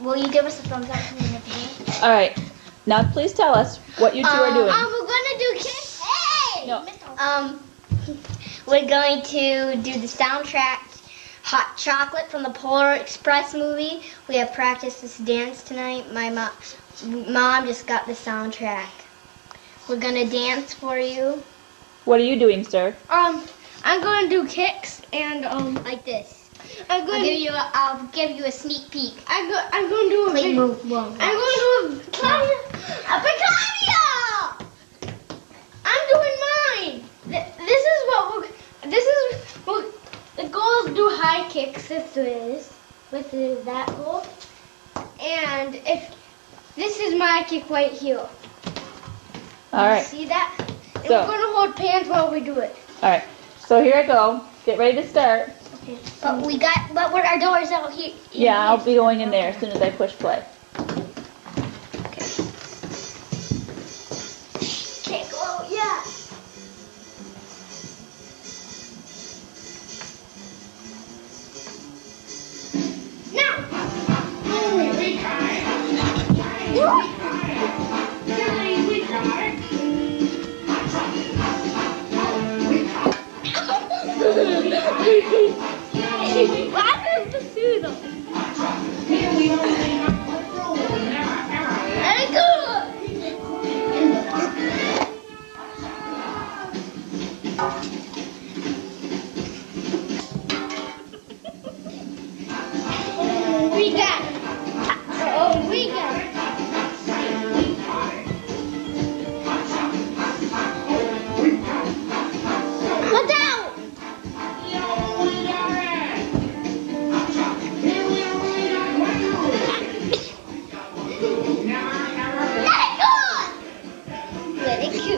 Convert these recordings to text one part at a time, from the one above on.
Will you give us a thumbs up from the video? All right. Now please tell us what you two are doing. We're gonna do kiss. Hey. No. We're going to do the soundtrack, Hot Chocolate from the Polar Express movie. We have practiced this dance tonight. My mom just got the soundtrack. We're gonna dance for you. What are you doing, sir? I'm gonna do kicks and Like this. I'm going. I'll give you a sneak peek. I'm going to do a Like big, move. I'm going to do a Picanio. I'm doing mine. This is what the goal is. Do high kicks. This is that goal. And if this is my kick right here. All right. See that? And So- we're gonna hold pants while we do it. All right. So here I go. Get ready to start. But we're our doors out here. Yeah, I'll be going in there as soon as I push play. Kick. Oh yeah. We got it. Oh, we got it. Look out! Let it go! Let it go.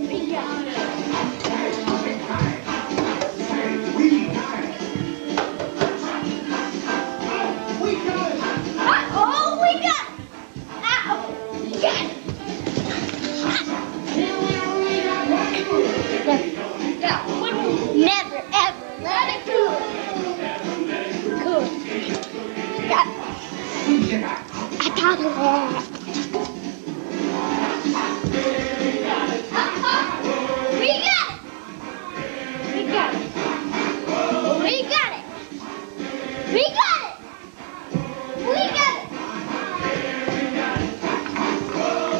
We got it. Oh, we got it! Oh, we got it! Never ever let it go. Cool. Got it. I got it. We got it! We got it! We got it. We got it. We got it.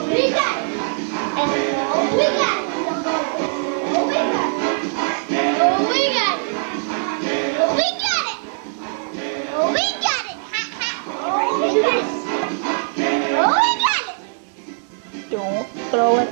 We got it. And we got it. Oh, we got it. Oh, we got it. Oh, we got it. Oh, we got it. Ha, ha. Oh, we got it. Oh, we got it. Don't throw it.